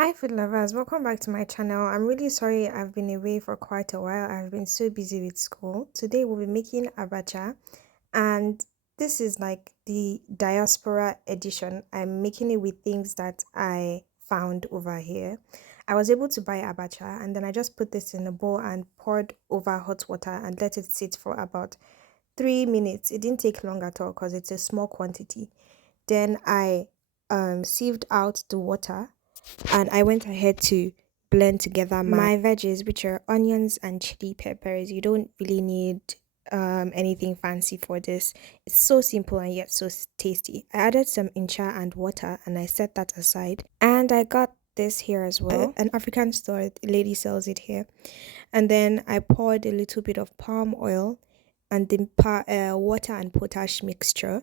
Hi food lovers, welcome back to my channel. I'm really sorry I've been away for quite a while. I've been so busy with school. Today we'll be making abacha, and this is like the diaspora edition. I'm making it with things that I found over here. I was able to buy abacha, and then I just put this in a bowl and poured over hot water and let it sit for about 3 minutes. It didn't take long at all because it's a small quantity. Then I sieved out the water and I went ahead to blend together my veggies, which are onions and chili peppers. You don't really need anything fancy for this. It's so simple and yet so tasty. I added some ncha and water and I set that aside. And I got this here as well. An African store, the lady sells it here. And then I poured a little bit of palm oil and the water and potash mixture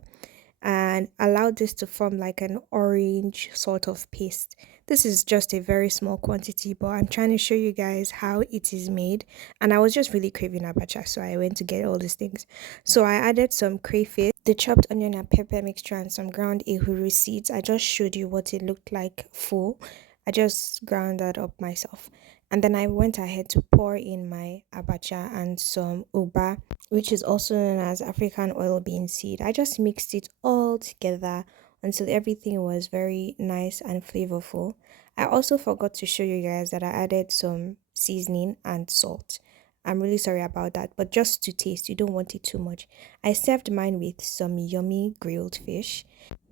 and allowed this to form like an orange sort of paste. This is just a very small quantity, but I'm trying to show you guys how it is made. And I was just really craving abacha, so I went to get all these things. So I added some crayfish, the chopped onion and pepper mixture, and some ground ehuru seeds. I just showed you what it looked like full. I just ground that up myself. And then I went ahead to pour in my abacha and some Ugba, which is also known as African oil bean seed. I just mixed it all together until everything was very nice and flavorful. I also forgot to show you guys that I added some seasoning and salt. I'm really sorry about that, but just to taste, you don't want it too much. I served mine with some yummy grilled fish.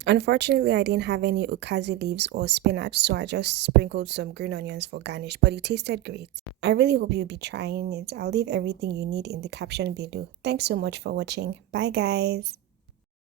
Unfortunately, I didn't have any ukazi leaves or spinach, so I just sprinkled some green onions for garnish, but it tasted great. I really hope you'll be trying it. I'll leave everything you need in the caption below. Thanks so much for watching. Bye, guys.